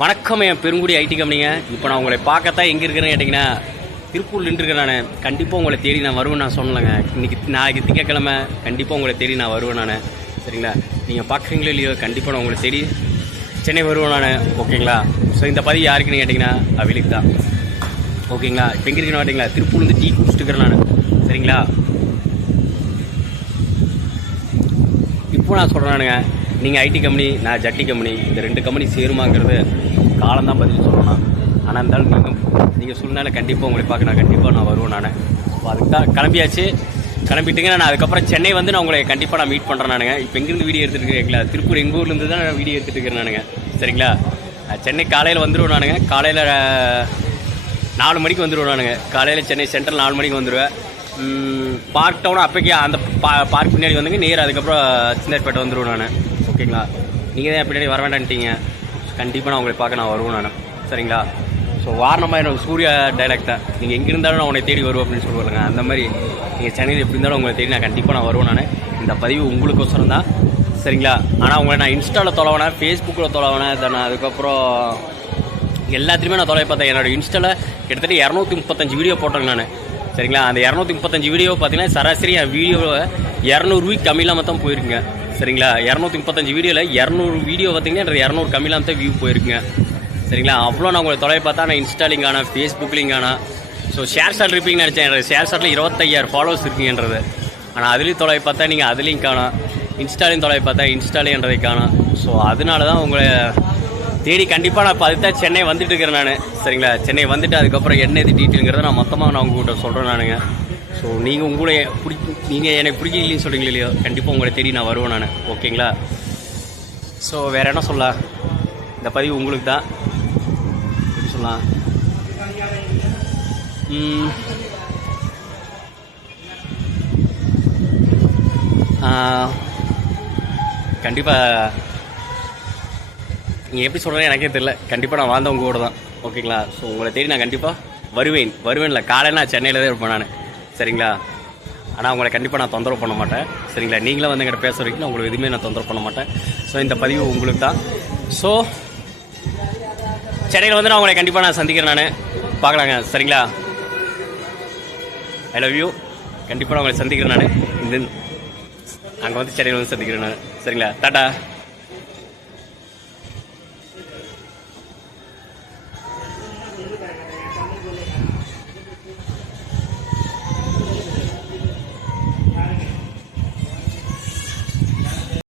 வணக்கம், என் பெருங்குடி ஐடி கம்பெனிங்க. இப்போ நான் உங்களை பார்க்கத்தான் எங்கே இருக்கிறேன்னு கேட்டிங்கன்னா, திருப்பூர் நின்றுருக்கேன். நான் கண்டிப்பாக உங்களை தேடி நான் வருவேன். நான் சொன்னலைங்க, நாளைக்கு திங்கக்கிழமை கண்டிப்பாக உங்களை தேடி நான் வருவேன். நான் சரிங்களா, நீங்கள் பார்க்குறீங்களோ இல்லையோ, கண்டிப்பாக நான் உங்களை தேடி சென்னை வருவேன் நான். ஓகேங்களா? ஸோ இந்த பதிவு யாருக்குன்னு கேட்டிங்கன்னா அவளுக்கு தான். ஓகேங்களா? இப்போ எங்கே இருக்குன்னு கேட்டிங்களா, திருப்பூர்லேருந்து டீ குடிச்சிட்டுக்கிறேன் நான். சரிங்களா, இப்போ நான் சொல்கிறேன்னானுங்க, நீங்கள் ஐடி கம்பெனி, நான் ஜட்டி கம்பெனி, இந்த 2 கம்பெனி சேருமாங்கிறது காலம் தான் பதில் சொல்லணும். ஆனால் இருந்தாலும் நீங்கள் சொன்னால கண்டிப்பாக உங்களை பார்க்க நான் கண்டிப்பாக நான் வருவேன். நான் ஸோ அதுக்கு தான் கிளம்பியாச்சு. கிளம்பிட்டுங்க. நான் அதுக்கப்புறம் சென்னை வந்து நான் உங்களை கண்டிப்பாக நான் மீட் பண்ணுறேன். நானுங்க இப்போ எங்கேருந்து வீடியோ எடுத்துகிட்டு இருக்கீங்களா, திருப்பூர் எங்கள் ஊர்லேருந்து தான் நான் வீடியோ எடுத்துகிட்டு இருக்கிறேன். நானுங்க சரிங்களா, சென்னை காலையில் வந்துடுவேன். நானுங்க காலையில் 4 மணிக்கு வந்துடுவேன். நானுங்க காலையில் சென்னை சென்ட்ரல் 4 மணிக்கு வந்துடுவேன். பார்க் டவுன் அப்போக்கே அந்த பார்க் பின்னாடி வந்துங்க நேர், அதுக்கப்புறம் சின்னப்பேட்டை வந்துடுவேன் நான். ஓகேங்களா, நீங்கள் தான் பின்னாடி வர வேண்டான்ட்டீங்க. கண்டிப்பாக நான் உங்களை பார்க்க நான் வருவேன் நான். சரிங்களா, ஸோ வாரணமாக எனக்கு சூர்யா டைலாக் தான், நீங்கள் எங்கே இருந்தாலும் நான் உங்களை தேடி வருவேன் அப்படின்னு சொல்லுவாங்க. அந்த மாதிரி நீங்கள் சென்னையில் எப்படி இருந்தாலும் உங்களை தேடி நான் கண்டிப்பாக நான் வருவேன். நான் இந்த பதிவு உங்களுக்கோசரம் தான். சரிங்களா, ஆனால் உங்களை நான் இன்ஸ்டாவில் தொலைவேன், ஃபேஸ்புக்கில் தொலைவேன், தானே அதுக்கப்புறம் எல்லாத்துலேயுமே நான் தொலை பார்த்தேன். என்னோடய இன்ஸ்டாவில் கிட்டத்தட்ட 235 வீடியோ போட்டேங்க நான். சரிங்களா, அந்த 235 வீடியோ பார்த்தீங்கன்னா சராசரி என் வீடியோவை 200 வீக் கம்மியில்லாமல் தான் போயிருக்குங்க. சரிங்களா, 235 வீடியோவில் 200 வீடியோ பார்த்தீங்கன்னா 200 கம்மியில்லாமல் தான் வியூ போயிருக்குங்க. சரிங்களா, அவ்வளோ நான் உங்களை தொலை பார்த்தா நான் இன்ஸ்டாலிங்கான, ஃபேஸ்புக்லிங்கான, ஸோ ஷேர் ஷாட் இருப்பீங்கன்னு நினச்சேன். என்னோட ஷேர் ஷாட்டில் 25,000 ஃபாலோவர்ஸ் இருக்குங்கன்றது. ஆனால் அதுலேயும் தொலை பார்த்தா நீங்கள் அதுலேயும் காணும், இன்ஸ்டாலையும் தொலை பார்த்தா இன்ஸ்டாலேன்றதை காணும். ஸோ அதனால தான் உங்களை தேடி கண்டிப்பாக நான் இப்போ அதுதான் சென்னை வந்துட்டு இருக்கிறேன் நான். சரிங்களா, சென்னை வந்துட்டு அதுக்கப்புறம் என்ன இது டீட்டெயிலுங்கிறத நான் மொத்தமாக நான் உங்கள்கிட்ட சொல்கிறேன் நானுங்க. ஸோ நீங்கள் உங்களை நீங்கள் எனக்கு பிடிக்கலைன்னு சொல்கிறீங்களோ இல்லையோ, கண்டிப்பாக உங்களை தேடி நான் வருவேன் நான். ஓகேங்களா, ஸோ வேறு என்ன சொல்ல, இந்த பதிவு உங்களுக்கு தான் சொல்லலாம். கண்டிப்பாக நீங்கள் எப்படி சொல்கிறேன்னு எனக்கே தெரியல. கண்டிப்பாக நான் வாழ்ந்தவங்க கூட தான். ஓகேங்களா, ஸோ உங்களை தேடி நான் கண்டிப்பாக வருவேன்ல. காலையில் நான் சென்னையில் தான் இருப்பேன் நான். சரிங்களா, ஆனால் உங்களை கண்டிப்பாக நான் தொந்தரவு பண்ண மாட்டேன். சரிங்களா, நீங்களும் வந்து எங்கிட்ட பேச வரைக்கும் உங்களுக்கு எதுவுமே நான் தொந்தரவு பண்ண மாட்டேன். ஸோ இந்த பதிவு உங்களுக்கு தான். ஸோ சென்னையில் வந்து நான் உங்களை கண்டிப்பாக நான் சந்திக்கிறேன் நான். பார்க்கலாங்க. சரிங்களா, ஐ லவ் யூ. கண்டிப்பாக நான் உங்களை சந்திக்கிறேன் நான். இந்த அங்கே வந்து சென்னையில் வந்து சந்திக்கிறேன் நான். சரிங்களா, டாடா.